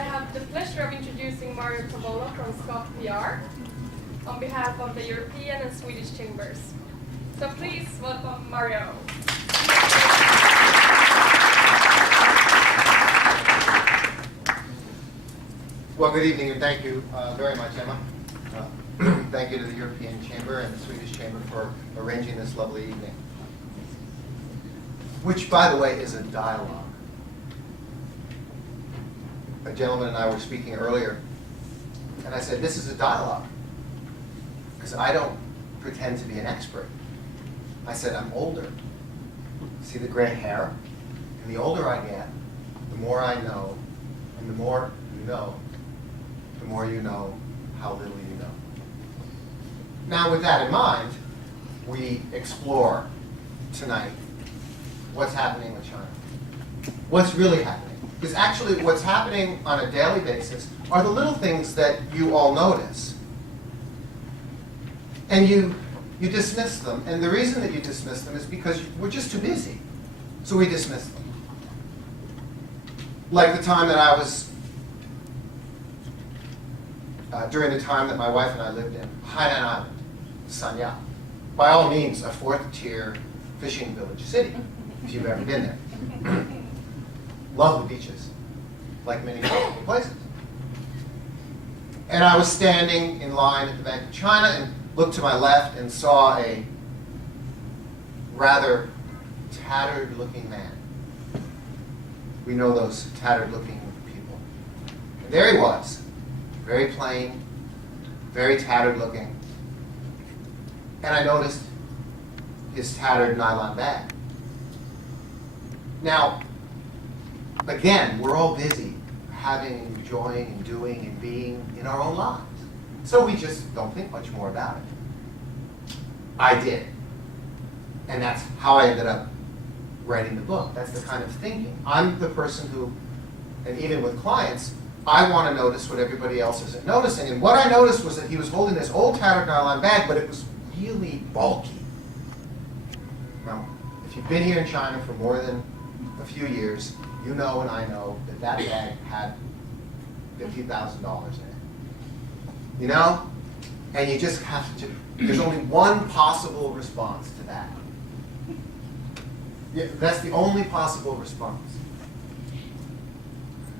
have the pleasure of introducing MarioCavolo from Scott PR on behalf of the European and Swedish chambers. So please welcome Mario. Well, good evening, and thank you very much, Emma. Thank you to the European Chamber and the Swedish Chamber for arranging this lovely evening, which, by the way, is a dialogue. A gentleman and I were speaking earlier, and I said, this is a dialogue, because I don't pretend to be an expert. I said, I'm older. See the gray hair? And the older I get, the more I know, and the more you know, the more you know how little you know. Now, with that in mind, we explore tonight what's happening with China. What's really happening? Because actually what's happening on a daily basis are the little things that you all notice. And you dismiss them. And the reason that you dismiss them is because we're just too busy. So we dismiss them. Like the time that I was, during the time that my wife and I lived in Hainan Island, Sanya. By all means, a fourth-tier fishing village city, if you've ever been there. Love the beaches, like many tropical places. And I was standing in line at the Bank of China and looked to my left and saw a rather tattered-looking man. We know those tattered-looking people. And there he was, very plain, very tattered-looking. And I noticed his tattered nylon bag. Now, again, we're all busy having and enjoying and doing and being in our own lives. So we just don't think much more about it. I did. And that's how I ended up writing the book. That's the kind of thinking. I'm the person who, and even with clients, I want to notice what everybody else isn't noticing. And what I noticed was that he was holding this old tattered nylon bag, but it was really bulky. Now, if you've been here in China for more than a few years, you know and I know that that bag had $50,000 in it. You know? And you just have to, there's only one possible response to that. Yeah, that's the only possible response.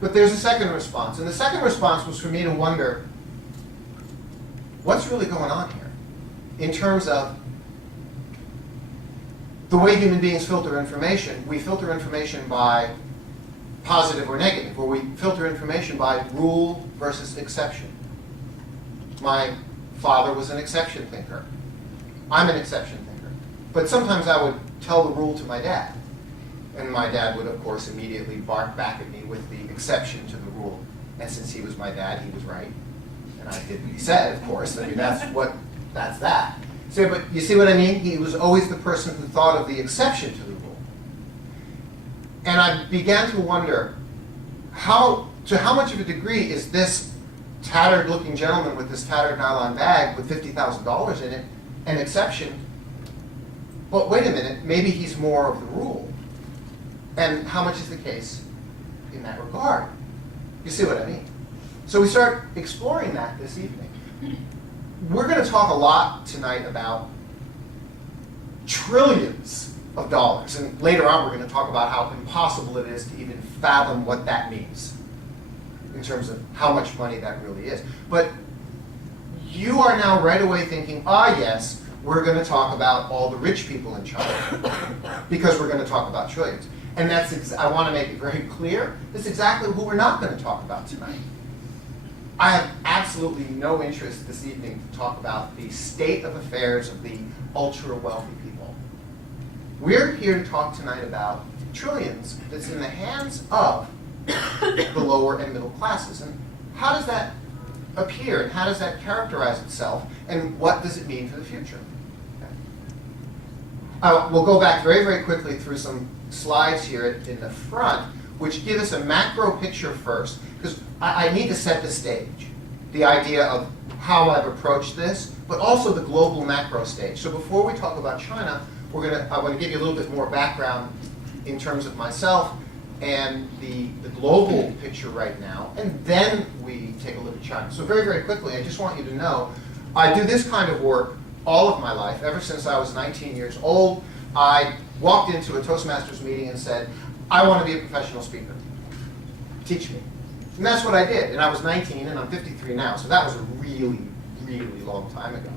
But there's a second response. And the second response was for me to wonder, what's really going on here? In terms of the way human beings filter information. We filter information by positive or negative, or we filter information by rule versus exception. My father was an exception thinker. I'm an exception thinker. But sometimes I would tell the rule to my dad. And my dad would, of course, immediately bark back at me with the exception to the rule. And since he was my dad, he was right. And I did what he said, of course. I mean, that's that. So, but you see what I mean? He was always the person who thought of the exception to the rule. And I began to wonder, to how much of a degree is this tattered-looking gentleman with this tattered nylon bag with $50,000 in it an exception? But wait a minute, maybe he's more of the rule. And how much is the case in that regard? You see what I mean? So we start exploring that this evening. We're going to talk a lot tonight about trillions of dollars. And later on, we're going to talk about how impossible it is to even fathom what that means in terms of how much money that really is. But you are now right away thinking, yes, we're going to talk about all the rich people in China because we're going to talk about trillions. And I want to make it very clear, that's exactly who we're not going to talk about tonight. I have absolutely no interest this evening to talk about the state of affairs of the ultra-wealthy people. We're here to talk tonight about trillions that's in the hands of the lower and middle classes. And how does that appear, and how does that characterize itself, and what does it mean for the future? Okay. We'll go back very, very quickly through some slides here in the front, which give us a macro picture first, because I need to set the stage, the idea of how I've approached this, but also the global macro stage. So before we talk about China, I want to give you a little bit more background in terms of myself and the global picture right now, and then we take a look at China. So very, very quickly, I just want you to know, I do this kind of work all of my life. Ever since I was 19 years old, I walked into a Toastmasters meeting and said, I want to be a professional speaker. Teach me. And that's what I did. And I was 19, and I'm 53 now, so that was a really, really long time ago.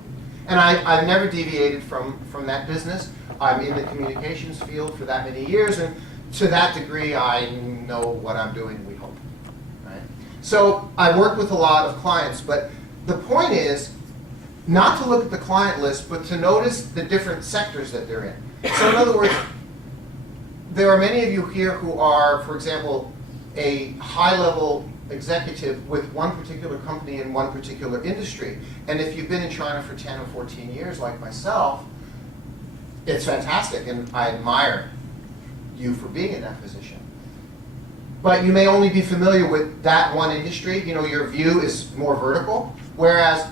And I've never deviated from that business. I'm in the communications field for that many years, and to that degree, I know what I'm doing, we hope. Right? So I work with a lot of clients, but the point is not to look at the client list, but to notice the different sectors that they're in. So in other words, there are many of you here who are, for example, a high-level executive with one particular company in one particular industry. And if you've been in China for 10 or 14 years, like myself, it's fantastic, and I admire you for being in that position. But you may only be familiar with that one industry. You know, your view is more vertical, whereas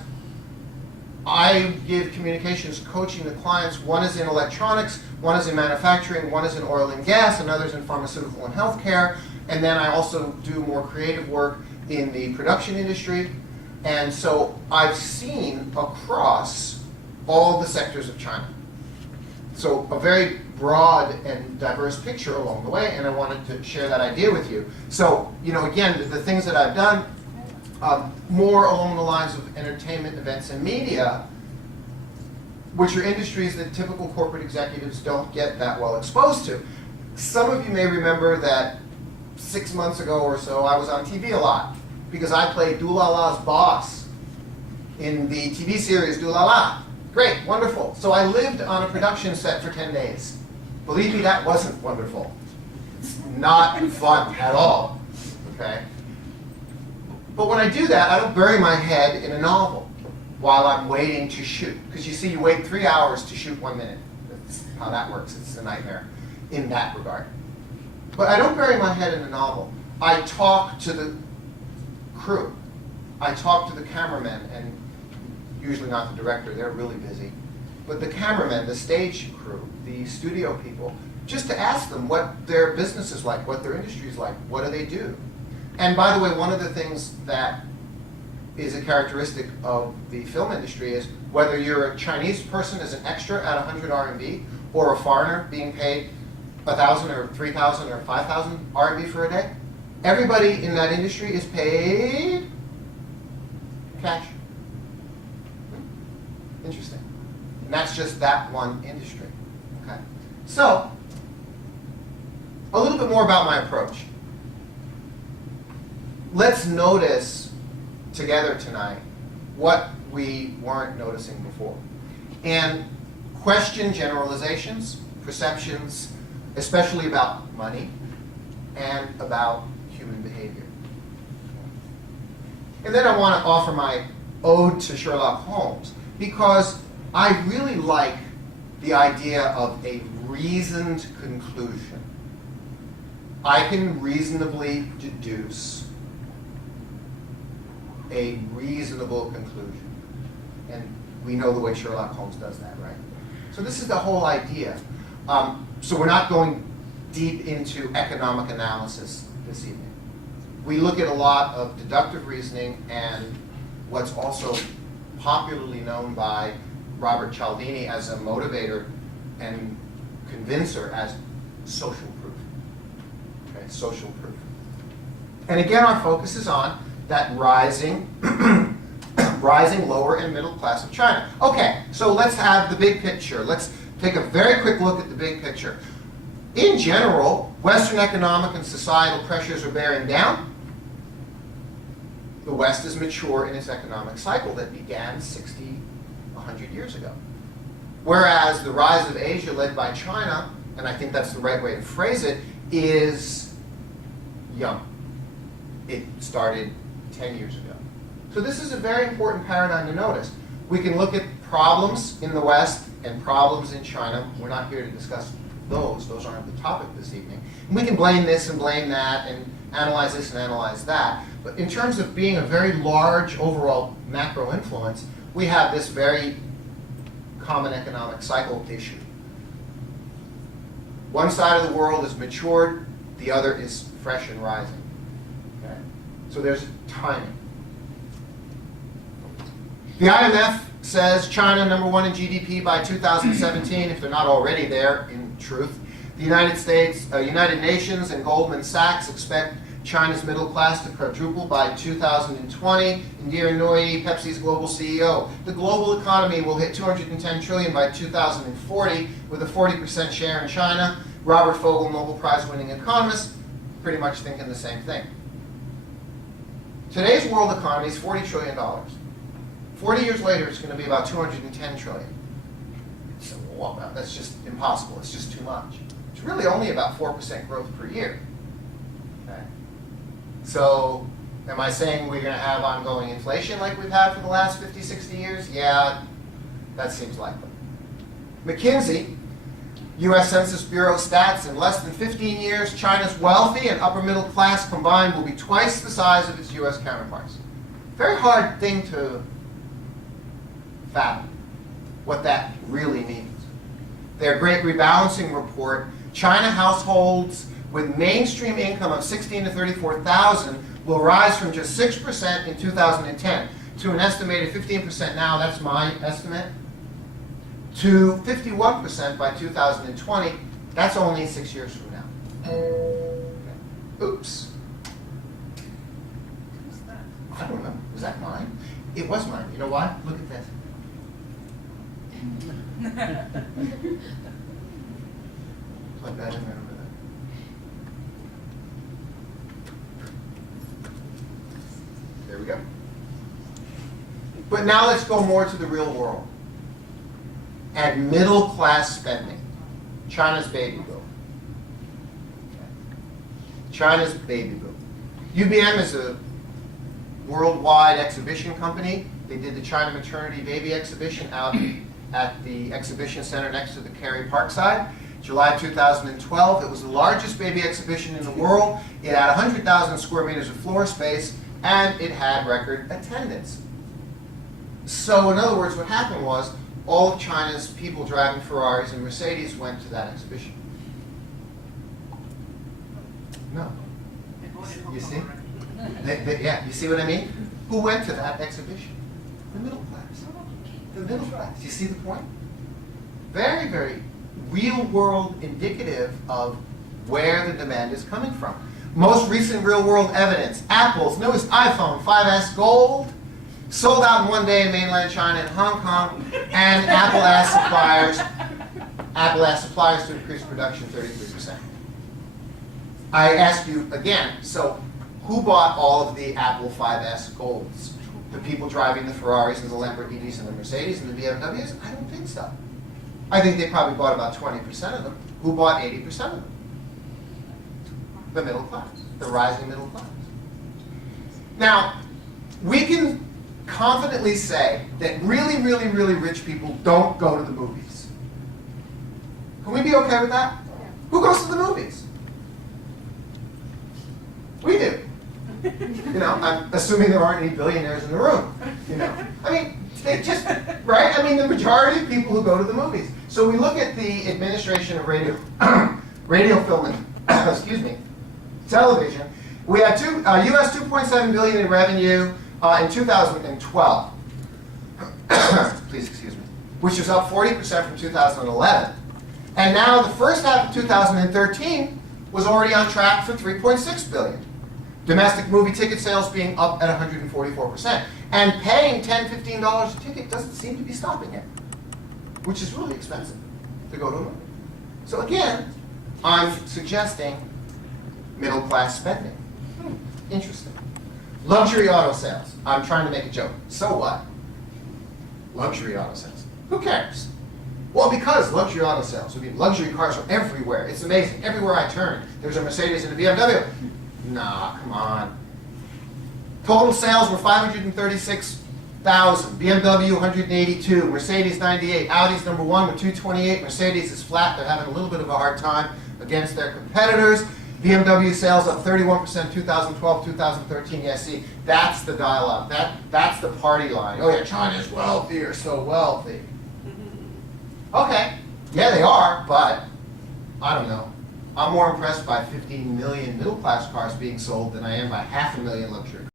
I give communications coaching to clients. One is in electronics, one is in manufacturing, one is in oil and gas, another's in pharmaceutical and healthcare. And then I also do more creative work in the production industry. And so I've seen across all the sectors of China. So a very broad and diverse picture along the way, and I wanted to share that idea with you. So, you know, again, the things that I've done, more along the lines of entertainment, events, and media, which are industries that typical corporate executives don't get that well exposed to. Some of you may remember that 6 months ago or so, I was on TV a lot because I played Doolala's boss in the TV series Doolala. Great, wonderful. So I lived on a production set for 10 days. Believe me, that wasn't wonderful. It's not fun at all, okay? But when I do that, I don't bury my head in a novel while I'm waiting to shoot. Because you see, you wait 3 hours to shoot 1 minute. That's how that works. It's a nightmare in that regard. But I don't bury my head in a novel. I talk to the crew. I talk to the cameramen, and usually not the director, they're really busy. But the cameramen, the stage crew, the studio people, just to ask them what their business is like, what their industry is like, what do they do? And by the way, one of the things that is a characteristic of the film industry is whether you're a Chinese person as an extra at 100 RMB or a foreigner being paid 1,000 or 3,000 or 5,000 RMB for a day, everybody in that industry is paid cash. Interesting. And that's just that one industry. Okay. So, a little bit more about my approach. Let's notice together tonight what we weren't noticing before. And question generalizations, perceptions, especially about money and about human behavior. And then I want to offer my ode to Sherlock Holmes, because I really like the idea of a reasoned conclusion. I can reasonably deduce a reasonable conclusion. And we know the way Sherlock Holmes does that, right? So this is the whole idea. So we're not going deep into economic analysis this evening. We look at a lot of deductive reasoning and what's also popularly known by Robert Cialdini as a motivator and convincer as social proof. Okay, social proof. And again, our focus is on that rising lower and middle class of China. Okay, so let's have the big picture. Let's take a very quick look at the big picture. In general, Western economic and societal pressures are bearing down. The West is mature in its economic cycle that began 60, 100 years ago. Whereas the rise of Asia led by China, and I think that's the right way to phrase it, is young. It started 10 years ago. So this is a very important paradigm to notice. We can look at problems in the West and problems in China. We're not here to discuss those. Those aren't the topic this evening. And we can blame this and blame that and analyze this and analyze that. But in terms of being a very large overall macro influence, we have this very common economic cycle issue. One side of the world is matured, The other is fresh and rising. Okay? So there's timing. The IMF says China #1 in GDP by 2017, if they're not already there in truth. The United States, United Nations and Goldman Sachs expect China's middle class to quadruple by 2020. Indira Nooyi, Pepsi's global CEO. The global economy will hit 210 trillion by 2040 with a 40% share in China. Robert Fogel, Nobel Prize winning economist, pretty much thinking the same thing. Today's world economy is $40 trillion. 40 years later, it's going to be about 210 trillion. So, well, that's just impossible. It's just too much. It's really only about 4% growth per year. Okay. So, am I saying we're going to have ongoing inflation like we've had for the last 50, 60 years? Yeah, that seems likely. McKinsey, U.S. Census Bureau stats, in less than 15 years, China's wealthy and upper middle class combined will be twice the size of its U.S. counterparts. Very hard thing to fathom what that really means. Their Great Rebalancing Report, China households with mainstream income of 16 to 34,000 will rise from just 6% in 2010 to an estimated 15% now, that's my estimate, to 51% by 2020. That's only 6 years from now. Oops. I don't know. Was that mine? It was mine. You know why? Look at this. Plug that in right over there. There we go. But now let's go more to the real world. At middle class spending, China's baby boom. China's baby boom. UBM is a worldwide exhibition company. They did the China Maternity Baby Exhibition out at the exhibition center next to the Cary Parkside. July 2012, it was the largest baby exhibition in the world. It had 100,000 square meters of floor space, and it had record attendance. So in other words, what happened was, all of China's people driving Ferraris and Mercedes went to that exhibition. No. You see? Yeah, you see what I mean? Who went to that exhibition? The middle class. The middle class. You see the point? Very, very real world indicative of where the demand is coming from. Most recent real world evidence. Apple's newest iPhone 5S Gold sold out in one day in mainland China and Hong Kong, and Apple asked suppliers to increase production 33%. I ask you again, so who bought all of the Apple 5S Golds? The people driving the Ferraris and the Lamborghinis and the Mercedes and the BMWs? I don't think so. I think they probably bought about 20% of them. Who bought 80% of them? The middle class, the rising middle class. Now, we can confidently say that really, really, really rich people don't go to the movies. Can we be okay with that? Who goes to the movies? We do. You know, I'm assuming there aren't any billionaires in the room. You know, I mean, they just, right? I mean, the majority of people who go to the movies. So we look at the administration of radio, film and, excuse me, television. We had US $2.7 billion in revenue in 2012. Please excuse me, which is up 40% from 2011. And now the first half of 2013 was already on track for $3.6 billion. Domestic movie ticket sales being up at 144%. And paying $10, $15 a ticket doesn't seem to be stopping it, which is really expensive to go to a movie. So again, I'm suggesting middle class spending. Interesting. Luxury auto sales. I'm trying to make a joke. So what? Luxury auto sales. Who cares? Well, because luxury auto sales. I mean, luxury cars are everywhere. It's amazing. Everywhere I turn, there's a Mercedes and a BMW. Nah, come on. Total sales were 536,000. BMW 182. Mercedes 98. Audi's #1 with 228. Mercedes is flat. They're having a little bit of a hard time against their competitors. BMW sales up 31% 2012, 2013. Yeah, see, that's the dialogue. That's the party line. Oh yeah, China's wealthy or so wealthy. Okay, yeah they are, but I don't know. I'm more impressed by 15 million middle-class cars being sold than I am by 500,000 luxury cars.